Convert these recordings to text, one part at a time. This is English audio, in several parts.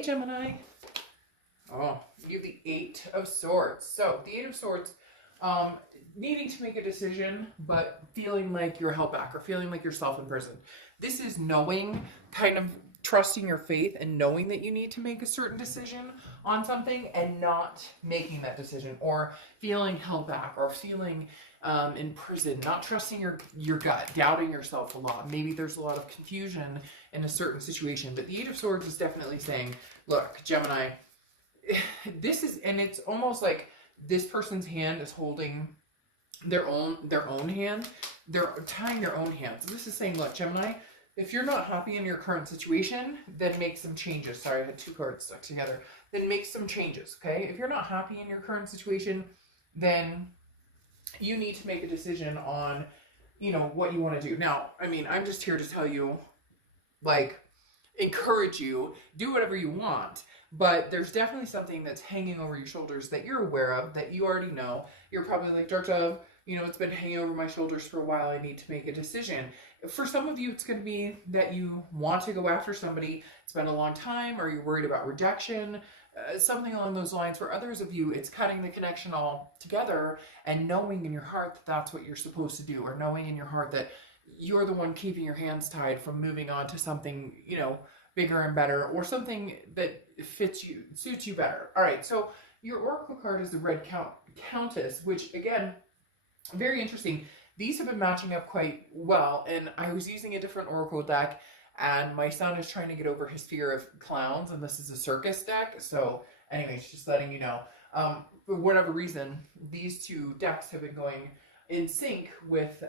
Hey, Gemini. Oh, you have the Eight of Swords. So, the Eight of Swords, needing to make a decision, but feeling like you're held back or feeling like you're self-imprisoned. This is knowing, kind of trusting your faith and knowing that you need to make a certain decision on something and not making that decision, or feeling held back, or feeling in prison, not trusting your gut, doubting yourself a lot. Maybe there's a lot of confusion in a certain situation, but the Eight of Swords is definitely saying, look, Gemini, this is, and it's almost like this person's hand is holding their own hand. They're tying their own hands. This is saying, look, Gemini, if you're not happy in your current situation, then make some changes. Sorry, I had two cards stuck together. Then make some changes, okay? If you're not happy in your current situation, then you need to make a decision on, you know, what you want to do. Now, I mean, I'm just here to tell you, like, encourage you, do whatever you want. But there's definitely something that's hanging over your shoulders that you're aware of, that you already know. You're probably like, Dark Dove, you know, it's been hanging over my shoulders for a while. I need to make a decision. For some of you, it's going to be that you want to go after somebody. It's been a long time, or you're worried about rejection, something along those lines. For others of you, it's cutting the connection all together and knowing in your heart that that's what you're supposed to do, or knowing in your heart that you're the one keeping your hands tied from moving on to something, you know, bigger and better, or something that fits you, suits you better. All right, so your oracle card is the Red Countess, which again, very interesting. These have been matching up quite well, and I was using a different oracle deck, and my son is trying to get over his fear of clowns, and this is a circus deck. So anyways, just letting you know, for whatever reason, these two decks have been going in sync with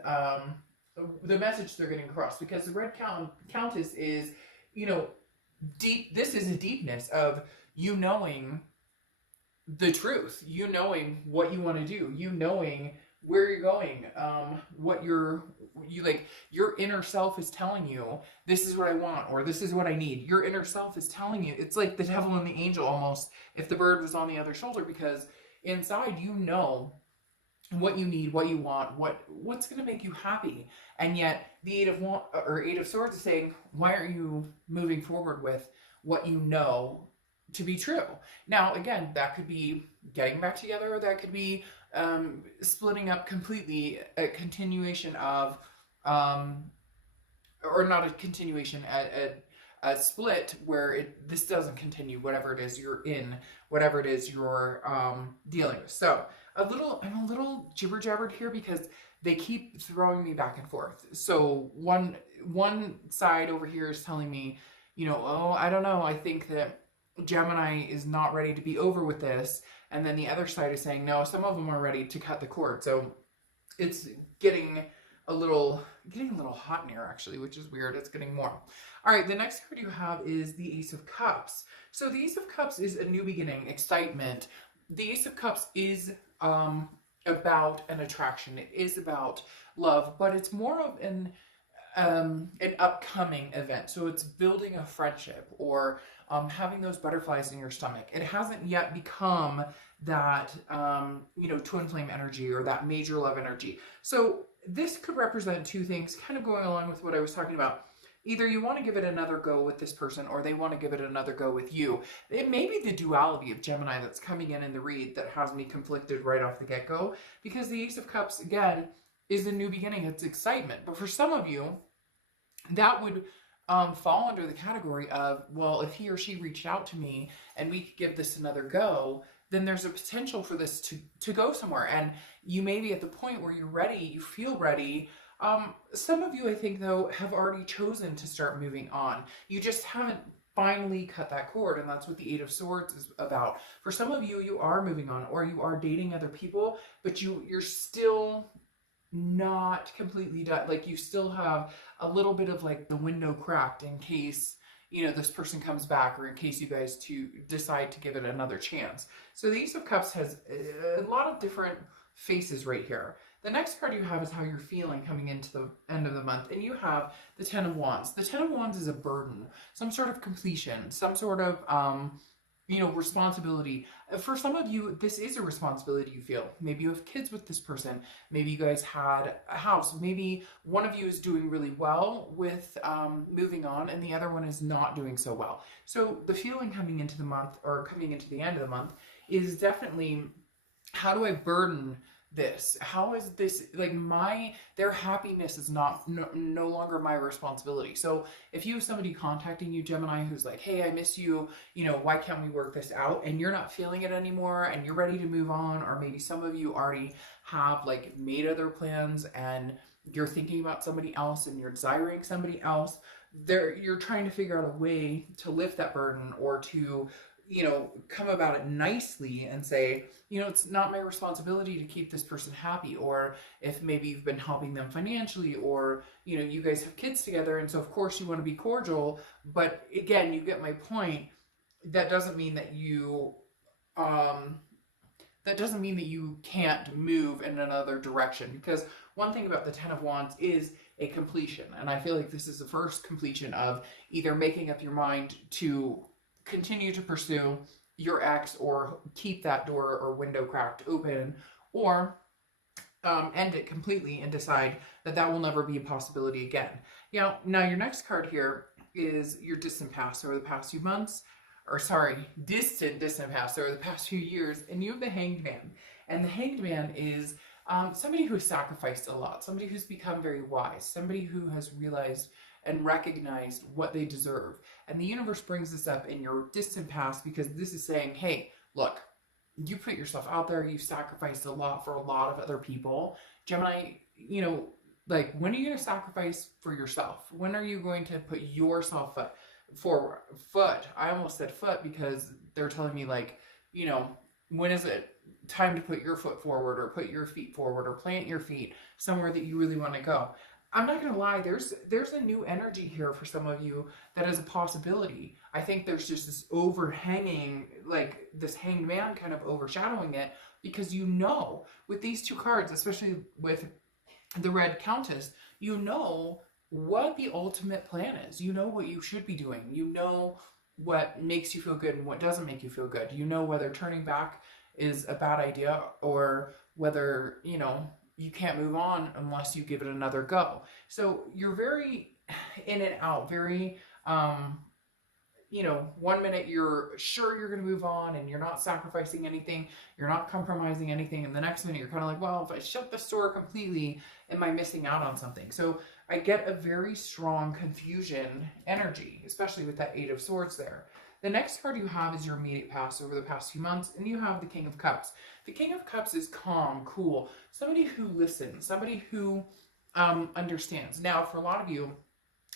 the message they're getting across, because the Red Countess is, you know, deep. This is a deepness of you knowing the truth, you knowing what you want to do, you knowing where you're going, what you like, your inner self is telling you, this is what I want, or this is what I need. Your inner self is telling you. It's like the devil and the angel almost, if the bird was on the other shoulder, because inside you know what you need, what you want, what's going to make you happy. And yet the Eight of Swords is saying, why aren't you moving forward with what you know to be true? Now, again, that could be getting back together, or that could be splitting up completely, a continuation of, or not a continuation, a split where this doesn't continue, whatever it is you're in, whatever it is you're dealing with. So I'm a little jibber jabbered here because they keep throwing me back and forth. So one side over here is telling me, you know, oh, I don't know, I think that Gemini is not ready to be over with this. And then the other side is saying, no, some of them are ready to cut the cord. So it's getting a little hot in here, actually, which is weird. It's getting warm. All right, the next card you have is the Ace of Cups. So the Ace of Cups is a new beginning, excitement. The Ace of Cups is about an attraction. It is about love, but it's more of an upcoming event. So it's building a friendship, or having those butterflies in your stomach. It hasn't yet become that, you know, twin flame energy, or that major love energy. So this could represent two things, kind of going along with what I was talking about. Either you want to give it another go with this person, or they want to give it another go with you. It may be the duality of Gemini that's coming in the read that has me conflicted right off the get-go, because the Ace of Cups, again, is a new beginning. It's excitement. But for some of you, that would fall under the category of, well, if he or she reached out to me and we could give this another go, then there's a potential for this to go somewhere. And you may be at the point where you're ready, you feel ready. Some of you, I think, though, have already chosen to start moving on. You just haven't finally cut that cord, and that's what the Eight of Swords is about. For some of you, you are moving on, or you are dating other people, but you're still not completely done. Like, you still have a little bit of like the window cracked in case, you know, this person comes back, or in case you guys decide to give it another chance. So the Ace of Cups has a lot of different faces right here. The next card you have is how you're feeling coming into the end of the month, and you have the Ten of Wands. The Ten of Wands is a burden, some sort of completion, some sort of responsibility. For some of you, this is a responsibility you feel. Maybe you have kids with this person. Maybe you guys had a house. Maybe one of you is doing really well with moving on and the other one is not doing so well. So the feeling coming into the month, or coming into the end of the month, is definitely, how do I burden this? How is this, like, their happiness is no longer my responsibility. So if you have somebody contacting you, Gemini, who's like, hey, I miss you, why can't we work this out? And you're not feeling it anymore and you're ready to move on, or maybe some of you already have like made other plans and you're thinking about somebody else and you're desiring somebody else, you're trying to figure out a way to lift that burden, or to come about it nicely and say, it's not my responsibility to keep this person happy. Or if maybe you've been helping them financially, or, you guys have kids together, and so of course you want to be cordial, but again, you get my point. That doesn't mean that you can't move in another direction, because one thing about the Ten of Wands is a completion. And I feel like this is the first completion of either making up your mind to continue to pursue your ex, or keep that door or window cracked open, or end it completely and decide that will never be a possibility again. Now your next card here is your distant past, over the past few months, or sorry, distant past, over the past few years. And you have the Hanged Man. And the Hanged Man is somebody who has sacrificed a lot, somebody who's become very wise, somebody who has realized and recognized what they deserve. And the universe brings this up in your distant past because this is saying, hey, look, you put yourself out there, you've sacrificed a lot for a lot of other people. Gemini, like, when are you going to sacrifice for yourself? When are you going to put yourself forward? I almost said foot, because they're telling me, like, when is it time to put your foot forward, or put your feet forward, or plant your feet somewhere that you really want to go? I'm not going to lie, there's a new energy here for some of you that is a possibility. I think there's just this overhanging, like this Hanged Man kind of overshadowing it, because with these two cards, especially with the Red Countess, what the ultimate plan is. You know what you should be doing. You know what makes you feel good and what doesn't make you feel good. You know whether turning back is a bad idea, or whether, you can't move on unless you give it another go. So you're very in and out, very, 1 minute you're sure you're going to move on and you're not sacrificing anything, you're not compromising anything, and the next minute you're kind of like, well, if I shut the store completely, am I missing out on something? So I get a very strong confusion energy, especially with that Eight of Swords there. The next card you have is your immediate past, over the past few months, and you have the King of Cups. The King of Cups is calm, cool, somebody who listens, somebody who understands. Now, for a lot of you,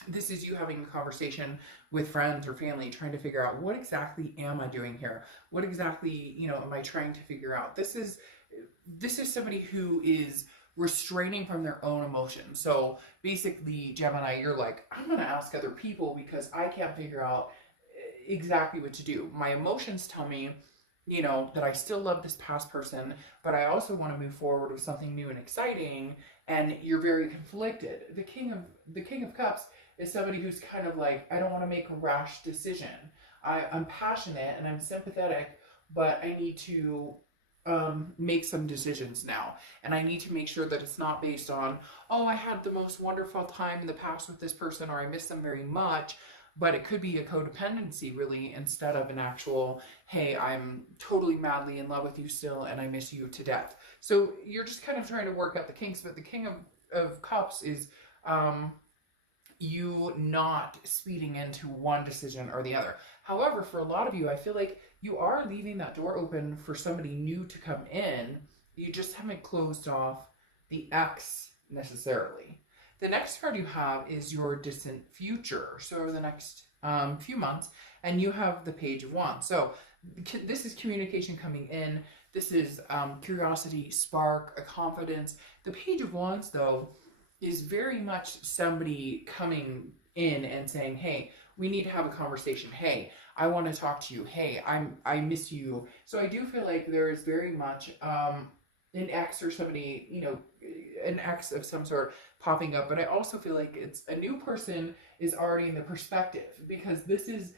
this is you having a conversation with friends or family, trying to figure out, what exactly am I doing here? What exactly, am I trying to figure out? This is somebody who is restraining from their own emotions. So basically, Gemini, you're like, I'm going to ask other people because I can't figure out exactly what to do. My emotions tell me, that I still love this past person, but I also want to move forward with something new and exciting. And you're very conflicted. The King of Cups is somebody who's kind of like, I don't want to make a rash decision. I'm passionate and I'm sympathetic, but I need to make some decisions now. And I need to make sure that it's not based on, oh, I had the most wonderful time in the past with this person, or I miss them very much. But it could be a codependency, really, instead of an actual, hey, I'm totally madly in love with you still and I miss you to death. So you're just kind of trying to work out the kinks. But the King of Cups is you not speeding into one decision or the other. However, for a lot of you, I feel like you are leaving that door open for somebody new to come in. You just haven't closed off the X necessarily. The next card you have is your distant future. So over the next few months, and you have the Page of Wands. So this is communication coming in. This is curiosity, spark, a confidence. The Page of Wands, though, is very much somebody coming in and saying, hey, we need to have a conversation. Hey, I want to talk to you. Hey, I miss you. So I do feel like there is very much an ex or somebody, an ex of some sort popping up. But I also feel like it's a new person is already in the perspective, because this is,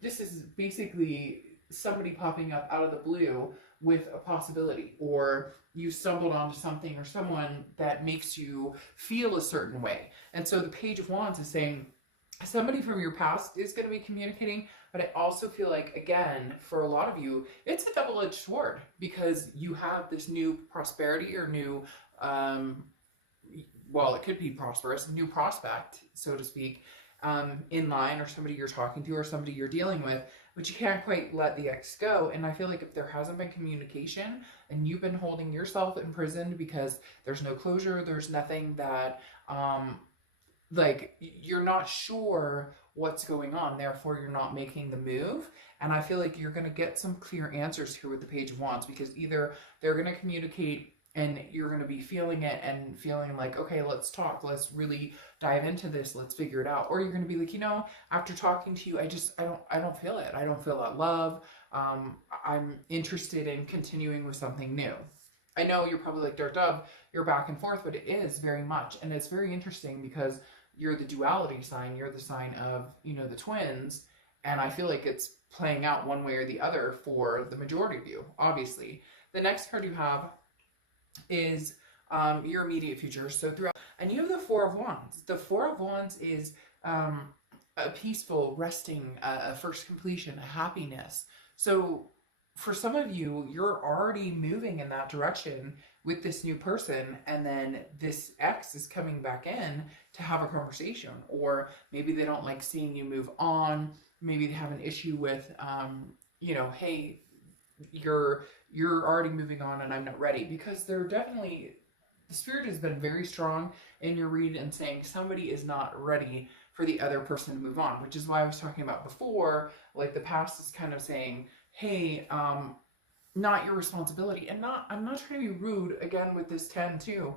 this is basically somebody popping up out of the blue with a possibility, or you stumbled onto something or someone that makes you feel a certain way. And so the Page of Wands is saying somebody from your past is going to be communicating, but I also feel like, again, for a lot of you, it's a double-edged sword, because you have this new prosperity or new, well, it could be prosperous, new prospect, so to speak, in line, or somebody you're talking to or somebody you're dealing with, but you can't quite let the ex go. And I feel like if there hasn't been communication and you've been holding yourself imprisoned because there's no closure, there's nothing that, like, you're not sure what's going on, therefore you're not making the move. And I feel like you're going to get some clear answers here with the Page of Wands, because either they're going to communicate and you're going to be feeling it and feeling like, okay, let's talk, let's really dive into this, let's figure it out. Or you're going to be like, you know, after talking to you, I don't feel it. I don't feel that love. I'm interested in continuing with something new. I know you're probably like, Dark Dove, you're back and forth, but it is very much. And it's very interesting because you're the duality sign. You're the sign of, you know, the twins. And I feel like it's playing out one way or the other for the majority of you, obviously. The next card you have is your immediate future. So throughout, and you have the Four of Wands. The Four of Wands is a peaceful, resting, a first completion, a happiness. So for some of you, you're already moving in that direction with this new person, and then this ex is coming back in to have a conversation, or maybe they don't like seeing you move on. Maybe they have an issue with, you know, hey, you're already moving on and I'm not ready, because they're definitely, the spirit has been very strong in your read and saying somebody is not ready for the other person to move on, which is why I was talking about before, like the past is kind of saying, hey, not your responsibility. And I'm not trying to be rude, again, with this 10 too,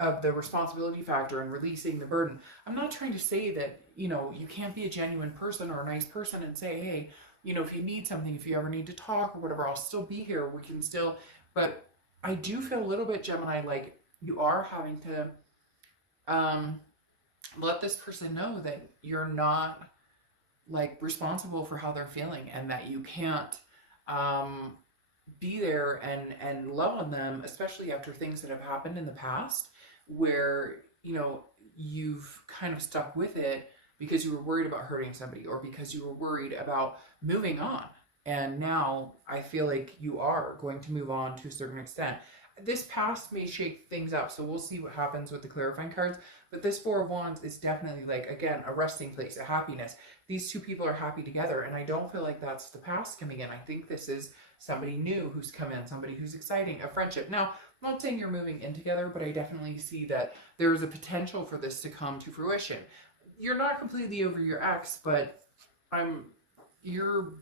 of the responsibility factor and releasing the burden. I'm not trying to say that, you know, you can't be a genuine person or a nice person and say, hey, you know, if you need something, if you ever need to talk or whatever, I'll still be here. We can still, but I do feel a little bit, Gemini, like you are having to let this person know that you're not like responsible for how they're feeling, and that you can't be there and love on them, especially after things that have happened in the past where, you know, you've kind of stuck with it because you were worried about hurting somebody, or because you were worried about moving on. And now I feel like you are going to move on to a certain extent. This past may shake things up, so we'll see what happens with the clarifying cards. But this Four of Wands is definitely, like, again, a resting place, a happiness. These two people are happy together, and I don't feel like that's the past coming in. I think this is somebody new who's come in, somebody who's exciting, a friendship. Now, I'm not saying you're moving in together, but I definitely see that there's a potential for this to come to fruition. You're not completely over your ex, but you're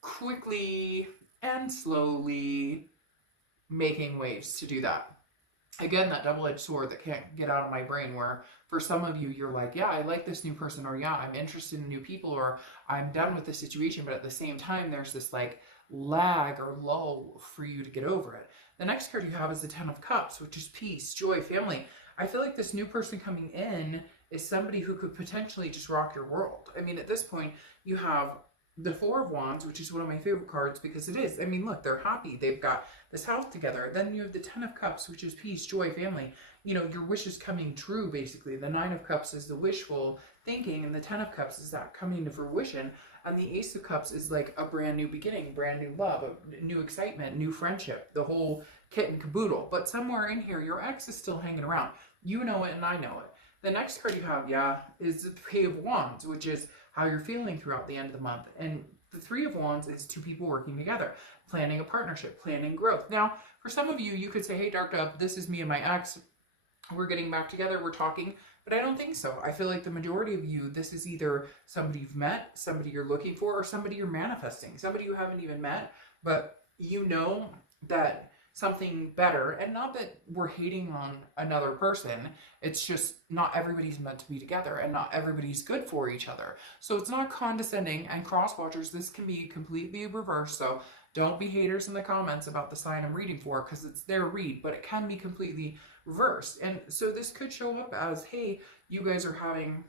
quickly and slowly making waves to do that. Again, that double-edged sword that can't get out of my brain, where for some of you, you're like, yeah, I like this new person, or yeah, I'm interested in new people, or I'm done with this situation, but at the same time, there's this like lag or lull for you to get over it. The next card you have is the Ten of Cups, which is peace, joy, family. I feel like this new person coming in is somebody who could potentially just rock your world. I mean, at this point, you have the Four of Wands, which is one of my favorite cards because it is. I mean, look, they're happy. They've got this house together. Then you have the Ten of Cups, which is peace, joy, family. You know, your wish is coming true, basically. The Nine of Cups is the wishful thinking, and the Ten of Cups is that coming to fruition. And the Ace of Cups is like a brand new beginning, brand new love, a new excitement, new friendship, the whole kit and caboodle. But somewhere in here, your ex is still hanging around. You know it and I know it. The next card you have, is the Three of Wands, which is how you're feeling throughout the end of the month. And the Three of Wands is two people working together, planning a partnership, planning growth. Now, for some of you, you could say, hey, Dark Dove, this is me and my ex. We're getting back together, we're talking. But I don't think so. I feel like the majority of you, this is either somebody you've met, somebody you're looking for, or somebody you're manifesting. Somebody you haven't even met, but you know that something better, and not that we're hating on another person, it's just not everybody's meant to be together, and not everybody's good for each other. So it's not condescending, and cross watchers, this can be completely reversed, so don't be haters in the comments about the sign I'm reading for, because it's their read, but it can be completely reversed. And so this could show up as, hey, you guys are having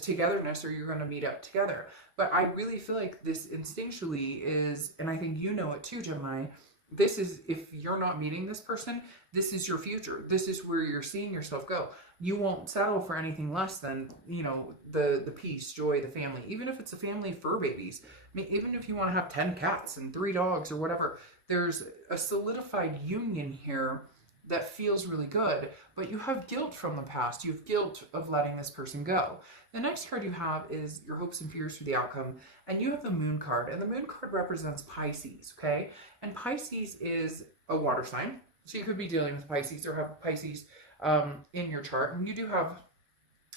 togetherness, or you're going to meet up together. But I really feel like this instinctually is, and I think you know it too, Gemini, this is, if you're not meeting this person, this is your future. This is where you're seeing yourself go. You won't settle for anything less than, you know, the peace, joy, the family. Even if it's a family of fur babies. I mean, even if you want to have 10 cats and 3 dogs or whatever, there's a solidified union here that feels really good, but you have guilt from the past. You have guilt of letting this person go. The next card you have is your hopes and fears for the outcome, and you have the Moon card, and the Moon card represents Pisces, okay? And Pisces is a water sign, so you could be dealing with Pisces or have Pisces in your chart, and you do have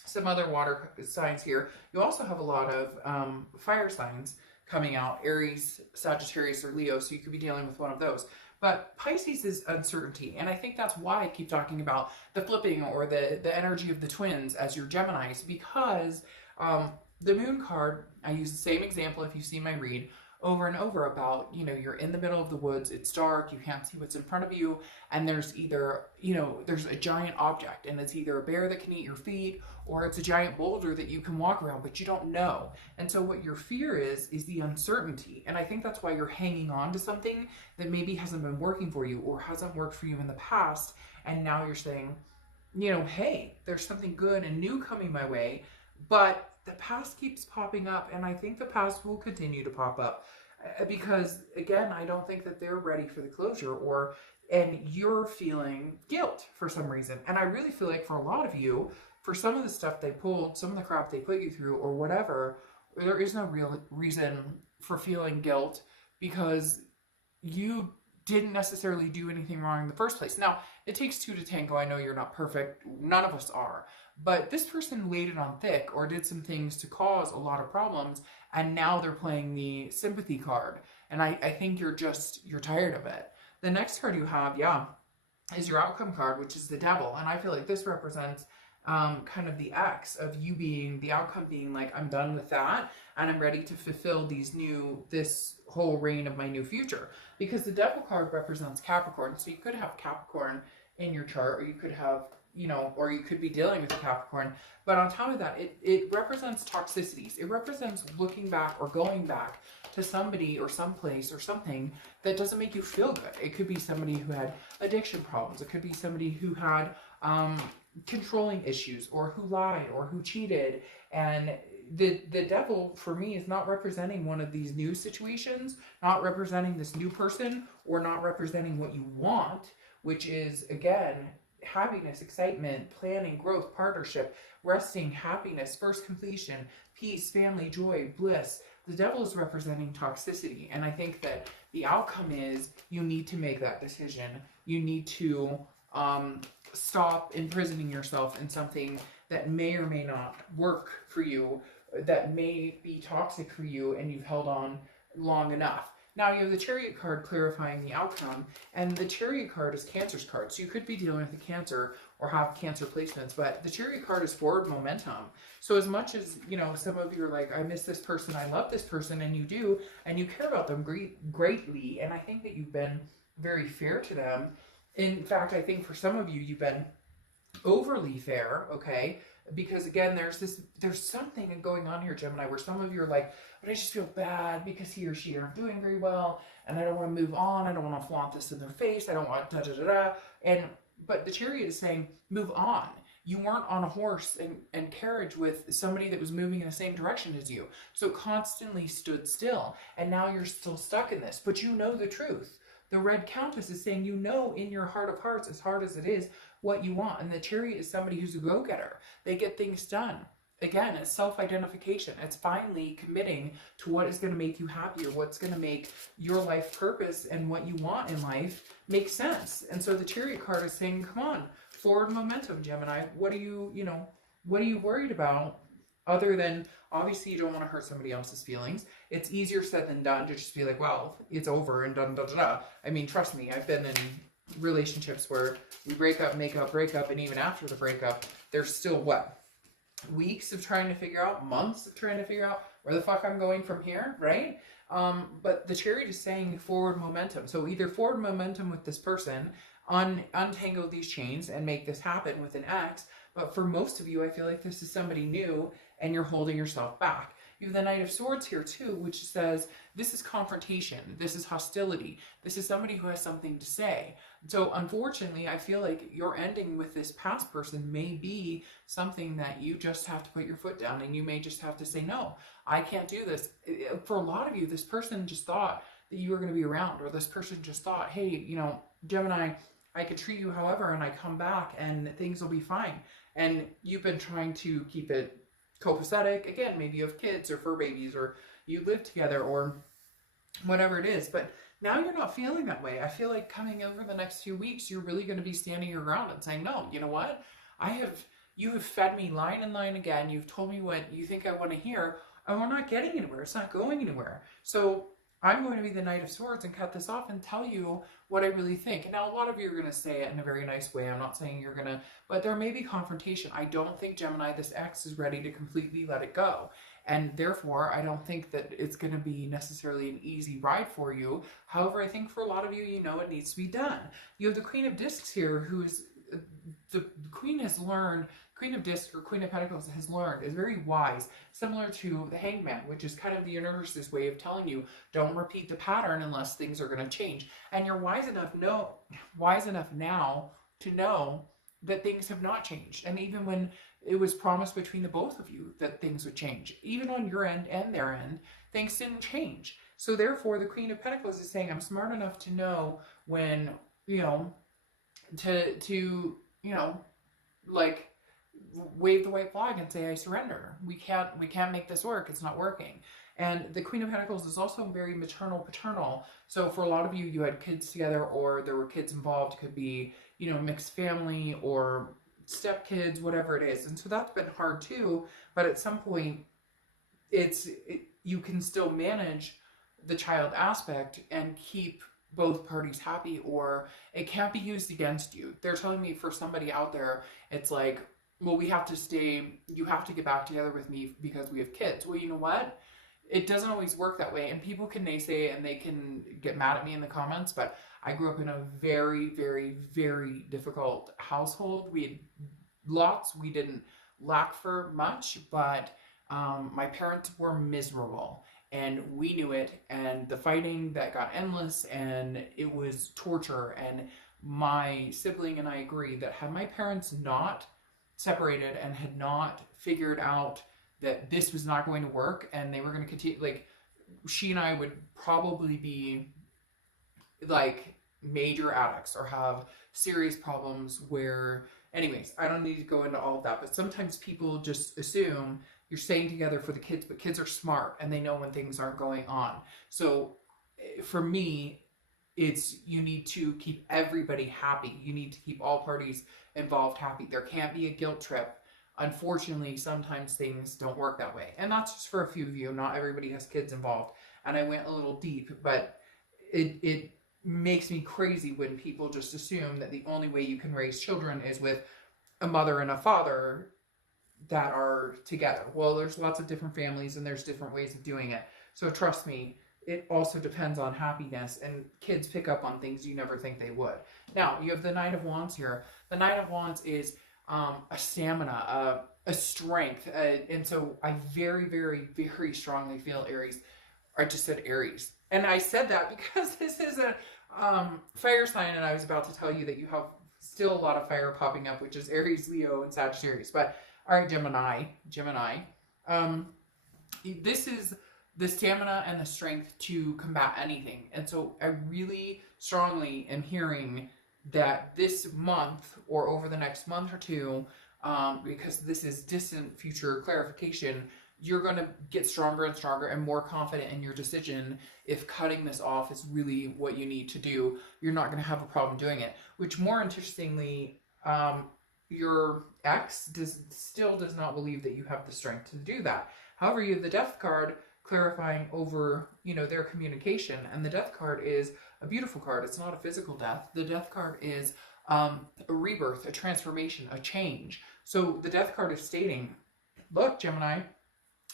some other water signs here. You also have a lot of fire signs coming out, Aries, Sagittarius, or Leo, so you could be dealing with one of those. But Pisces is uncertainty, and I think that's why I keep talking about the flipping or the energy of the twins as your Geminis, because the Moon card, I use the same example if you see my read, over and over about, you know, you're in the middle of the woods, it's dark, you can't see what's in front of you, and there's either, you know, there's a giant object, and it's either a bear that can eat your feet, or it's a giant boulder that you can walk around, but you don't know. And so what your fear is the uncertainty. And I think that's why you're hanging on to something that maybe hasn't been working for you or hasn't worked for you in the past, and now you're saying, you know, hey, there's something good and new coming my way, but the past keeps popping up, and I think the past will continue to pop up because, again, I don't think that they're ready for the closure, and you're feeling guilt for some reason. And I really feel like for a lot of you, for some of the stuff they pulled, some of the crap they put you through or whatever, there is no real reason for feeling guilt because you didn't necessarily do anything wrong in the first place. Now, it takes 2 to tango. I know you're not perfect. None of us are. But this person laid it on thick or did some things to cause a lot of problems, and now they're playing the sympathy card. And I think you're tired of it. The next card you have, is your outcome card, which is the Devil. And I feel like this represents kind of the X of you being, the outcome being like, I'm done with that, and I'm ready to fulfill this whole reign of my new future. Because the Devil card represents Capricorn. So you could have Capricorn in your chart, or you could have, you know, or you could be dealing with a Capricorn. But on top of that, it represents toxicities. It represents looking back or going back to somebody or someplace or something that doesn't make you feel good. It could be somebody who had addiction problems. It could be somebody who had controlling issues, or who lied, or who cheated. And the Devil for me is not representing one of these new situations, not representing this new person, or not representing what you want, which is, again, happiness, excitement, planning, growth, partnership, resting, happiness, first completion, peace, family, joy, bliss. The Devil is representing toxicity. And I think that the outcome is you need to make that decision. You need to stop imprisoning yourself in something that may or may not work for you, that may be toxic for you, and you've held on long enough. Now you have the Chariot card clarifying the outcome, and the Chariot card is Cancer's card. So you could be dealing with a Cancer or have Cancer placements, but the Chariot card is forward momentum. So as much as, you know, some of you are like, I miss this person, I love this person, and you do, and you care about them greatly, and I think that you've been very fair to them. In fact, I think for some of you, you've been overly fair, okay? Because again, there's something going on here, Gemini, where some of you are like, but I just feel bad because he or she aren't doing very well, and I don't want to move on, I don't want to flaunt this in their face, I don't want da-da-da-da. But the Chariot is saying, move on. You weren't on a horse and carriage with somebody that was moving in the same direction as you. So constantly stood still, and now you're still stuck in this, but you know the truth. The Red Countess is saying, you know in your heart of hearts, as hard as it is, what you want. And the Chariot is somebody who's a go-getter. They get things done. Again, it's self-identification. It's finally committing to what is going to make you happier, what's going to make your life purpose and what you want in life make sense. And so the Chariot card is saying, come on, forward momentum, Gemini. What are you worried about? Other than, obviously, you don't want to hurt somebody else's feelings. It's easier said than done to just be like, well, it's over and done, da, da, da. I mean, trust me, I've been in relationships where we break up, make up, break up, and even after the breakup, there's still, what, weeks of trying to figure out, months of trying to figure out where the fuck I'm going from here, right? But the Chariot is saying forward momentum. So either forward momentum with this person, untangle these chains and make this happen with an X. But for most of you, I feel like this is somebody new, and you're holding yourself back. You have the Knight of Swords here too, which says this is confrontation, this is hostility, this is somebody who has something to say. So unfortunately, I feel like your ending with this past person may be something that you just have to put your foot down, and you may just have to say, no, I can't do this. For a lot of you, this person just thought that you were going to be around, or this person just thought, hey, you know, Gemini, I could treat you however, and I come back and things will be fine. And you've been trying to keep it copacetic. Again, maybe you have kids or fur babies, or you live together, or whatever it is. But now you're not feeling that way. I feel like coming over the next few weeks, you're really going to be standing your ground and saying, no, you know what? You have fed me line and line again. You've told me what you think I want to hear, and we're not getting anywhere. It's not going anywhere. So I'm going to be the Knight of Swords and cut this off and tell you what I really think. And now a lot of you are going to say it in a very nice way. I'm not saying you're going to, but there may be confrontation. I don't think, Gemini, this ex is ready to completely let it go. And therefore, I don't think that it's going to be necessarily an easy ride for you. However, I think for a lot of you, you know it needs to be done. You have the Queen of Discs here, who is, the Queen has learned, Queen of Discs or Queen of Pentacles has learned, is very wise, similar to the Hangman, which is kind of the universe's way of telling you, don't repeat the pattern unless things are going to change. And you're wise enough now to know that things have not changed. And even when it was promised between the both of you that things would change, even on your end and their end, things didn't change. So therefore, the Queen of Pentacles is saying, I'm smart enough to know when, you know, to you know, like, wave the white flag and say, I surrender. We can't make this work. It's not working. And the Queen of Pentacles is also very maternal, paternal. So for a lot of you, you had kids together, or there were kids involved. It could be, you know, mixed family or stepkids, whatever it is. And so that's been hard too. But at some point, you can still manage the child aspect and keep both parties happy, or it can't be used against you. They're telling me for somebody out there, it's like, well, you have to get back together with me because we have kids. Well, you know what? It doesn't always work that way. And people can naysay and they can get mad at me in the comments, but I grew up in a very, very, very difficult household. We had lots. We didn't lack for much, but my parents were miserable. And we knew it, and the fighting that got endless, and it was torture. And my sibling and I agree that had my parents not separated and had not figured out that this was not going to work and they were going to continue, like, she and I would probably be like major addicts or have serious problems where, anyways, I don't need to go into all of that, but sometimes people just assume you're staying together for the kids, but kids are smart and they know when things aren't going on. So for me, you need to keep everybody happy. You need to keep all parties involved happy. There can't be a guilt trip. Unfortunately, sometimes things don't work that way. And that's just for a few of you. Not everybody has kids involved. And I went a little deep, but it makes me crazy when people just assume that the only way you can raise children is with a mother and a father that are together. Well, there's lots of different families and there's different ways of doing it. So trust me, it also depends on happiness, and kids pick up on things you never think they would. Now, you have the Knight of Wands here. The Knight of Wands is a stamina, a strength. And so I very, very, very strongly feel Aries. I just said Aries. And I said that because this is a fire sign, and I was about to tell you that you have still a lot of fire popping up, which is Aries, Leo, and Sagittarius. But all right, Gemini. This is the stamina and the strength to combat anything. And so I really strongly am hearing that this month or over the next month or two, because this is distant future clarification, you're going to get stronger and stronger and more confident in your decision. If cutting this off is really what you need to do, you're not going to have a problem doing it. Which, more interestingly, your ex still does not believe that you have the strength to do that. However, you have the Death card clarifying over, you know, their communication. And the Death card is a beautiful card. It's not a physical death. The Death card is a rebirth, a transformation, a change. So the Death card is stating, look, Gemini,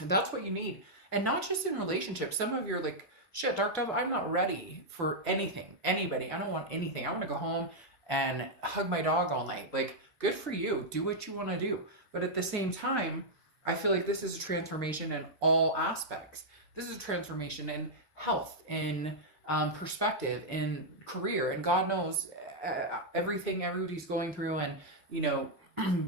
that's what you need. And not just in relationships. Some of you are like, shit, Dark Dove, I'm not ready for anything, anybody. I don't want anything. I want to go home and hug my dog all night. Like, good for you. Do what you want to do. But at the same time, I feel like this is a transformation in all aspects. This is a transformation in health, in perspective, in career, and God knows everything everybody's going through, and you know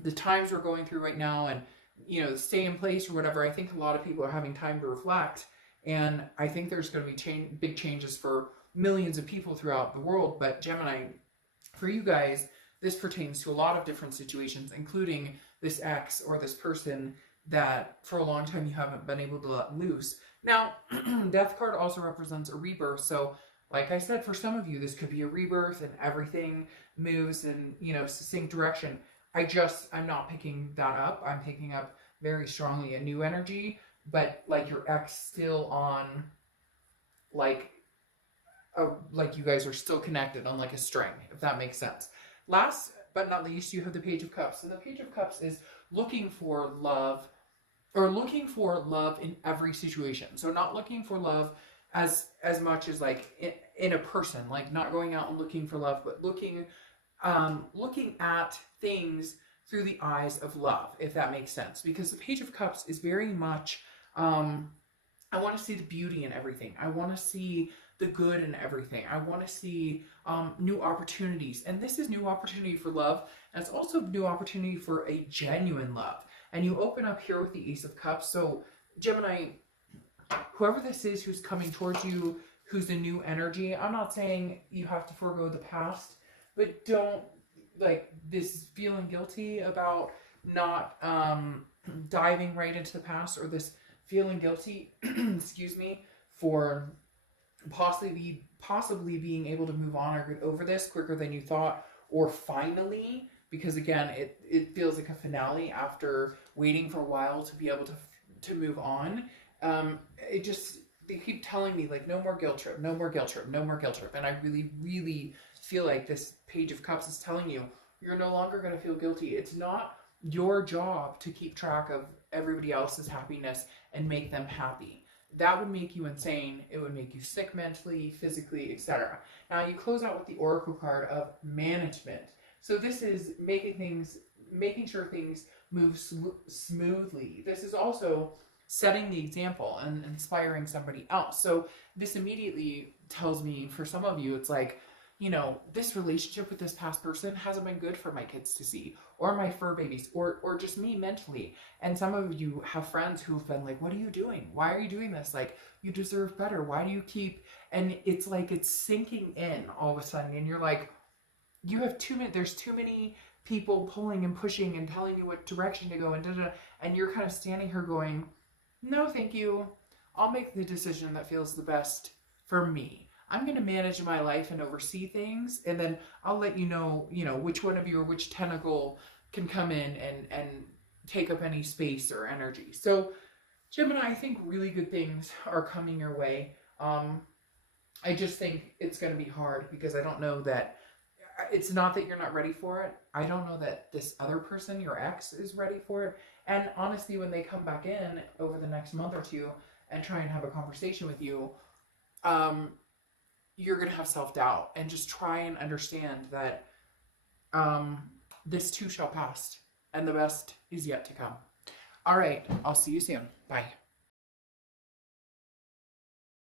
the times we're going through right now, and you know stay in place or whatever. I think a lot of people are having time to reflect, and I think there's going to be big changes for millions of people throughout the world. But Gemini, for you guys, this pertains to a lot of different situations, including this ex or this person that for a long time you haven't been able to let loose. Now, Death card also represents a rebirth. So, like I said, for some of you, this could be a rebirth and everything moves in, you know, succinct direction. I'm not picking that up. I'm picking up very strongly a new energy, but like your ex still on, like you guys are still connected on like a string, if that makes sense. Last but not least, you have the Page of Cups. So the Page of Cups is looking for love, or looking for love in every situation. So not looking for love as much as like in a person, like not going out and looking for love, but looking at things through the eyes of love, if that makes sense. Because the Page of Cups is very much, I want to see the beauty in everything. I want to see the good in everything. I want to see new opportunities. And this is new opportunity for love. And it's also new opportunity for a genuine love. And you open up here with the Ace of Cups. So Gemini, whoever this is who's coming towards you, who's the new energy, I'm not saying you have to forego the past, but don't, like, this feeling guilty about not diving right into the past, or this feeling guilty, excuse me, for possibly being able to move on or get over this quicker than you thought, or finally, because again, it feels like a finale after waiting for a while to be able to move on. They keep telling me like, no more guilt trip, no more guilt trip, no more guilt trip. And I really, really feel like this Page of Cups is telling you, you're no longer going to feel guilty. It's not your job to keep track of everybody else's happiness and make them happy. That would make you insane. It would make you sick mentally, physically, etc. Now you close out with the Oracle card of management. So this is making sure things move smoothly. This is also setting the example and inspiring somebody else. So this immediately tells me, for some of you, it's like, you know, this relationship with this past person hasn't been good for my kids to see, or my fur babies, or just me mentally. And some of you have friends who've been like, what are you doing? Why are you doing this? Like, you deserve better. Why do you keep... And it's like, it's sinking in all of a sudden. And you're like, you have there's too many people pulling and pushing and telling you what direction to go, and da-da, and you're kind of standing here going, no, thank you. I'll make the decision that feels the best for me. I'm going to manage my life and oversee things, and then I'll let you know, which one of you or which tentacle can come in and take up any space or energy. So, Gemini, I think really good things are coming your way. I just think it's going to be hard, because I don't know that, it's not that you're not ready for it. I don't know that this other person, your ex, is ready for it. And honestly, when they come back in over the next month or two and try and have a conversation with you, you're going to have self-doubt, and just try and understand that this too shall pass, and the best is yet to come. All right, I'll see you soon. Bye.